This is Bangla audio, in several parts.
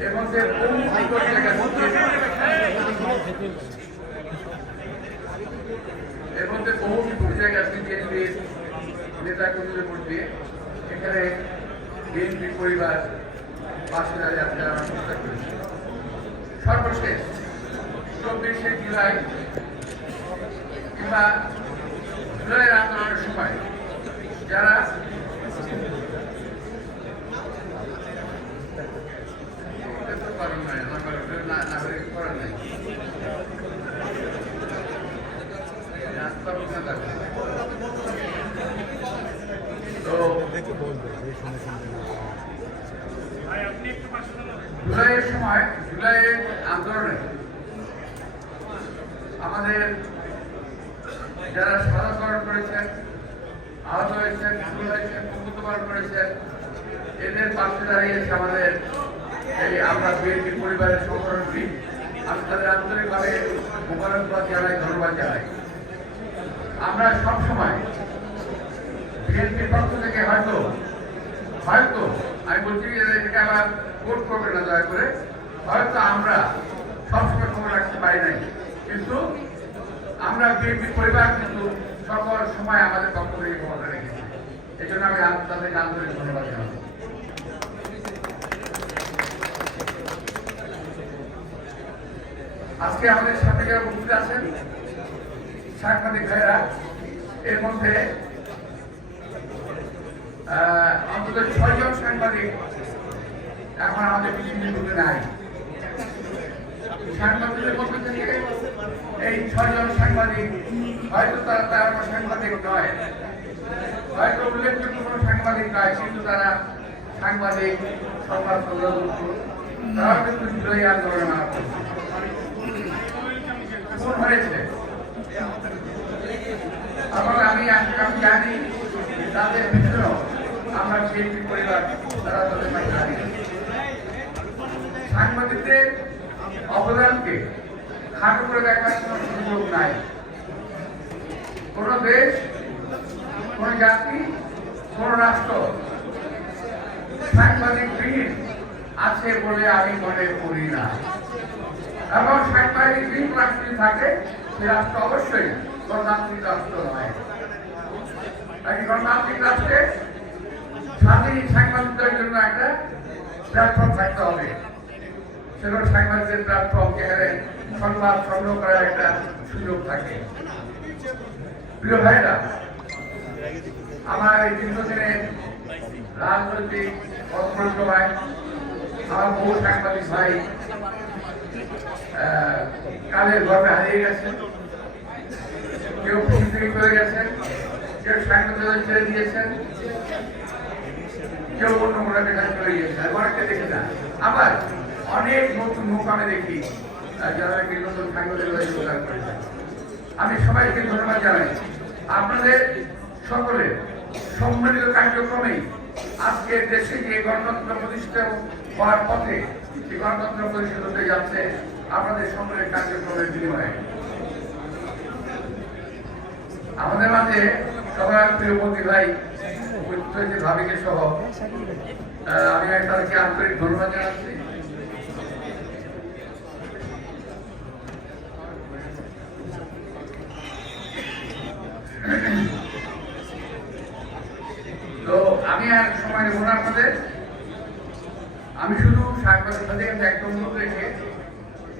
এর এখানে পরিবার পাশে আপনারা চেষ্টা করেছে সর্বশেষ চব্বিশে জুলাই কিংবা জুলাইয়ের আন্দোলনের সময়। যারা এটা তো করার নাই, আমার করার নাই, না- না হলে করার নাই। রাস্তা বুঝতে পারবে। তো জুলাইয়ের সময় জুলাইয়ের এদের পাশে দাঁড়িয়েছে আমাদের এই আমরা বিএনপি পরিবারের সংগঠনটি আমি তাদের আন্তরিকভাবে আমরা সবসময় বিএনপির পক্ষ থেকে হয়তো হয়তো, আমি বলছি এটাকে আবার কোর্ট করবে না দয়া করে, হয়তো আমরা সবসময় খবর রাখতে পারি নাই। কিন্তু আমরা বিএনপি পরিবার কিন্তু সকল সময় আমাদের পক্ষ থেকে খবরটা রেখেছি। এই জন্য আম- তাদেরকে আন্তরিক ধন্যবাদ জানাব আজকে আমাদের সাথে যারা উপস্থিত আছেন, সাংবাদিক ভাইরা এর মধ্যে অন্তত ছয়জন সাংবাদিক এখন আমাদের পৃথিবীর মধ্যে নাই। সাংবাদিকদের মধ্যে থেকে এই ছয়জন সাংবাদিক, হয়তো তারা তারা কোনো সাংবাদিক নয়। হয়তো উল্লেখযোগ্য কোনো সাংবাদিক নয়, কিন্তু তারা সাংবাদিক সংবাদ তারাও কিন্তু জয়ী আন্দোলনে মারা খুন হয়েছে এবং আমি আমি জানি তাদের ভিতরেও আমরা বিএনপি পরিবার, তারা তাদের পাশে সাংবাদিকদের অবদানকে খাটো করে দেখার কোনো সুযোগ নাই। কোন দেশ, কোন জাতি, কোন রাষ্ট্র সাংবাদিকবিহীন আছে বলে আমি মনে করি না। এবং সাংবাদিকবিহীন রাষ্ট্র যদি থাকে, সে রাষ্ট্র অবশ্যই গণতান্ত্রিক রাষ্ট্র নয়। তাই গণতান্ত্রিক রাষ্ট্রে স্বাধীন সাংবাদিকদের জন্য একটা প্ল্যাটফর্ম থাকতে হবে। সেগুলো সাংবাদিকদের প্ল্যাটফর্ম যেখানে সংবাদ সংগ্রহ করার একটা সুযোগ থাকে। প্রিয় ভাইরা আমার এই দীর্ঘদিনের রাজনৈতিক পথপরিক্রমায় আমার বহু সাংবাদিক ভাই কালের গর্বে হারিয়ে গেছেন কেউ থেকে গেছেন কেউ সাংবাদিকতা ছেড়ে দিয়েছেন কেউ অন্য না। আবার অনেক নতুন মুখ আমি দেখি। যারা নতুন করেছেন আমি সবাইকে ধন্যবাদ জানাই। আপনাদের সকলের সম্মিলিত কার্যক্রমেই আজকে দেশে যে গণতন্ত্র প্রতিষ্ঠা হওয়ার পথে গণতন্ত্র প্রতিষ্ঠিত হতে যাচ্ছে আপনাদের সকলের কার্যক্রমের বিনিময়ে। আমাদের মাঝে ভাই সহ আমি তাদেরকে আন্তরিক ধন্যবাদ জানাচ্ছি। তো আমি আর সময় নেব না আপনাদের। আমি শুধু সাংবাদিক সাথে কাছে একটা অনুরোধ রেখে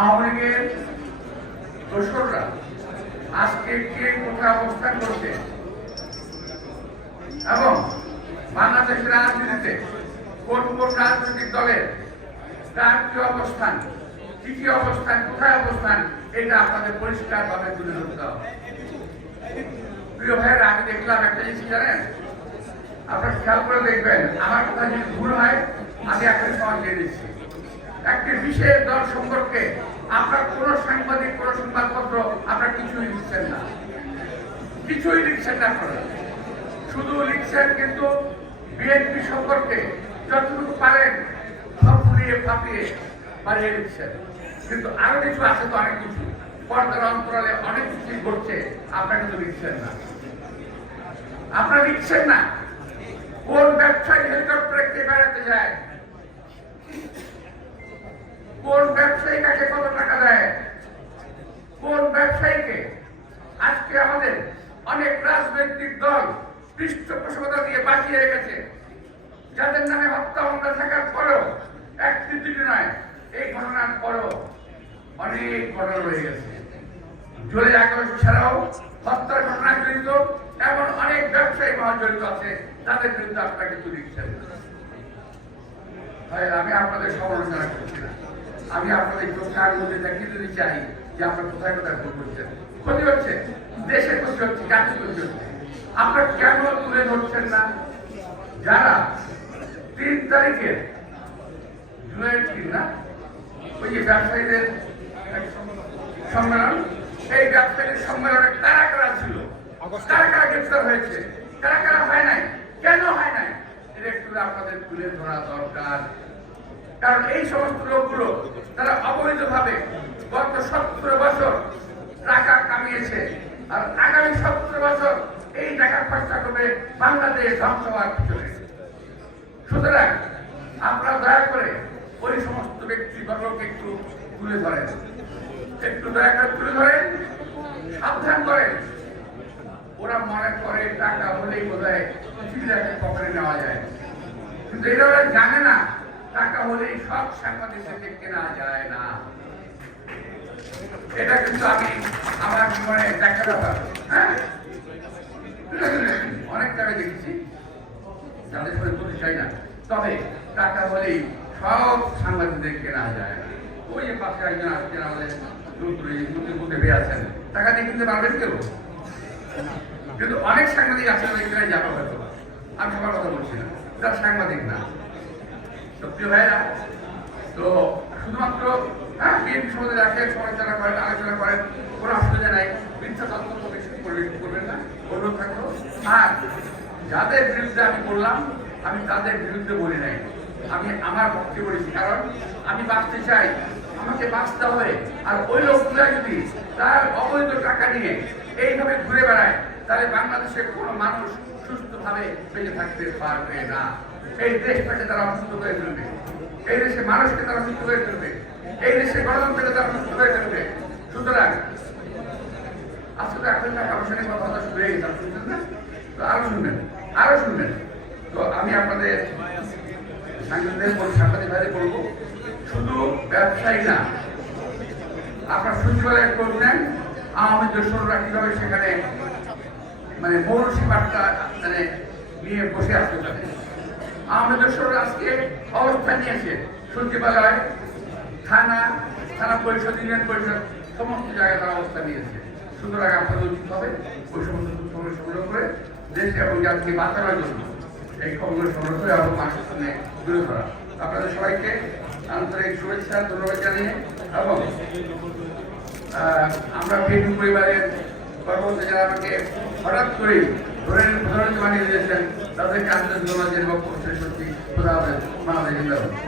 আওয়ামী লীগের আজকে কে কোথায় অবস্থান করছে? এবং বাংলাদেশের রাজনীতিতে কোন কোন রাজনৈতিক দলের তার কি অবস্থান কি কি অবস্থান, কোথায় অবস্থান, এটা আপনাদের পরিষ্কার ভাবে তুলে ধরতে হবে। প্রিয় ভাইয়েরা, আমি দেখলাম একটা জিনিস জানেন আপনারা খেয়াল করে দেখবেন, আমার কথা যদি ভুল হয়, আমি একটা দিয়ে দিচ্ছি। একটি বিশেষ দল সম্পর্কে আপনার কোন সাংবাদিক কোন সংবাদপত্র আপনার কিছুই লিখছেন না। কিছুই লিখছেন না আপনারা শুধু লিখছেন কিন্তু বিএনপি সম্পর্কে যতটুকু পারেন ফুলিয়ে ফাঁপিয়ে বাড়িয়ে লিখছেন কিন্তু আরও কিছু আছে তো অনেক কিছু। পর্দার অন্তরালে অনেক কিছুই ঘটছে, আপনারা কিন্তু লিখছেন না। আপনারা লিখছেন না। কোন ব্যবসায়ী হেলিকপ্টারে কে বেড়াতে যায়? কোন ব্যবসায়ী কাকে কত টাকা দেয়? কোন ব্যবসায়ীকে আজকে আমাদের অনেক রাজনৈতিক দল পৃষ্ঠপোষকতা দিয়ে বাঁচিয়ে রেখেছে। যাদের নামে হত্যা মামলা থাকার পরেও একটি দুটি নয়, এই ঘটনার পরেও অনেক ঘটনা রয়ে গেছে। জুলাই আগস্ট ছাড়াও হত্যার ঘটনায় জড়িত এমন অনেক ব্যবসায়ী মহা জড়িত আছে, তাদের বিরুদ্ধে আপনাকে তুলে আমি আপনাদের সমালোচনা করছি না। আমি আপনাদের চোখে আঙুলে দেখিয়ে দিতে চাই। যে আপনার কোথায় কোথায় ভুল করছেন ক্ষতি হচ্ছে দেশের ক্ষতি হচ্ছে জাতির ক্ষতি হচ্ছে। আপনারা কেন তুলে ধরছেন না? যারা তিন তারিখে জুলাইয়ের তিন না ওই যে ব্যবসায়ীদের সম্মেলন এই ব্যবসায়ীদের সম্মেলনে কারা কারা ছিল? কারা কারা গ্রেফতার হয়েছে? কারা কারা হয় নাই? কেন হয় নাই? এটা একটু আপনাদের তুলে ধরা দরকার। কারণ এই সমস্ত লোকগুলো তারা অবৈধভাবে গত সতেরো বছর টাকা কামিয়েছে। আর আগামী সতেরো বছর এই টাকা খরচা করবে বাংলাদেশ ধ্বংস হওয়ার পিছনে। সুতরাং আপনারা দয়া করে ওই সমস্ত ব্যক্তিবর্গকে একটু তুলে ধরেন। একটু দয়া করে তুলে ধরেন, সাবধান করেন। ওরা মনে করে টাকা হলেই বোধ হয় পকেটে নেওয়া যায়। কিন্তু এটা ওরা জানে না টাকা হলেই সব সাংবাদিকদেরকে কেনা যায় না। এটা কিন্তু আমি আমার জীবনে দেখা ব্যাপার হ্যাঁ? অনেক জায়গায় দেখেছি, যাদের সঙ্গে বলতে চাই না। তবে টাকা হলেই সব সাংবাদিকদের কেনা যায় ওই যে পাশে একজন আসছেন আমাদের বুঝে পেয়ে আছেন। টাকা দিয়ে কিনতে পারবেন কেউ? কিন্তু অনেক সাংবাদিক আছে এখানে যাব হয়তো। আমি সবার কথা বলছি না। তারা সাংবাদিক না। সত্যি ভাইরা তো শুধুমাত্র হ্যাঁ করেন আলোচনা করেন কোনো অসুবিধা নাই। মিথ্যা প্রকাশ করবেন না। অনুরোধ থাকল। আর যাদের বিরুদ্ধে আমি বললাম, আমি তাদের বিরুদ্ধে বলি নাই। আমি আমার পক্ষে বলেছি কারণ আমি বাঁচতে চাই। আমাকে বাঁচতে হবে। আর ওই লোকগুলা যদি তার অবৈধ টাকা নিয়ে এইভাবে ঘুরে বেড়ায়, তাহলে বাংলাদেশের কোনো মানুষ সুস্থভাবে বেঁচে থাকতে পারবে না। এই দেশটাকে তারা অসুস্থ করে ফেলবে। এই দেশে মানুষকে তারা অসুস্থ করে ফেলবে। এই দেশে গণতন্ত্রকে তারা অসুস্থ করে ফেলবে। সুতরাং আজকে তো এখন টাকা পয়সা নিয়ে শুরু হয়ে শুনছেন না? তো আরও শুনবেন আরও শুনবেন। তো আমি আপনাদের সাংবাদিক শুধু ব্যবসায়ী না, আপনার সচিবালয় করবেন আওয়ামী কীভাবে সেখানে মানে মৌরসী বার্তা মানে নিয়ে বসে আসতে পারে আওয়ামী দোসররা আজকে অবস্থান নিয়েছে। সচিবালয় থানা থানা পরিষদ, ইউনিয়ন পরিষদ, সমস্ত জায়গায় তারা অবস্থান নিয়েছে। সুতরাং আপনাদের উচিত হবে। ওই সমস্ত খবর সংগ্রহ করে দেশ এবং জাতিকে বাঁচানোর জন্য এই খবরগুলো সংগ্রহ করে এবং মানুষের সামনে তুলে ধরা। আপনাদের সবাইকে আন্তরিক শুভেচ্ছা, ধন্যবাদ জানিয়ে এবং আমরা বিএনপি পরিবারের কর্মকর্তা যারা আমাকে হঠাৎ করে ধরে ধরে বানিয়ে দিয়েছেন তাদেরকে আন্তরিক ধন্যবাদ শেষ খোদা বাংলাদেশ জিন্দাবাদ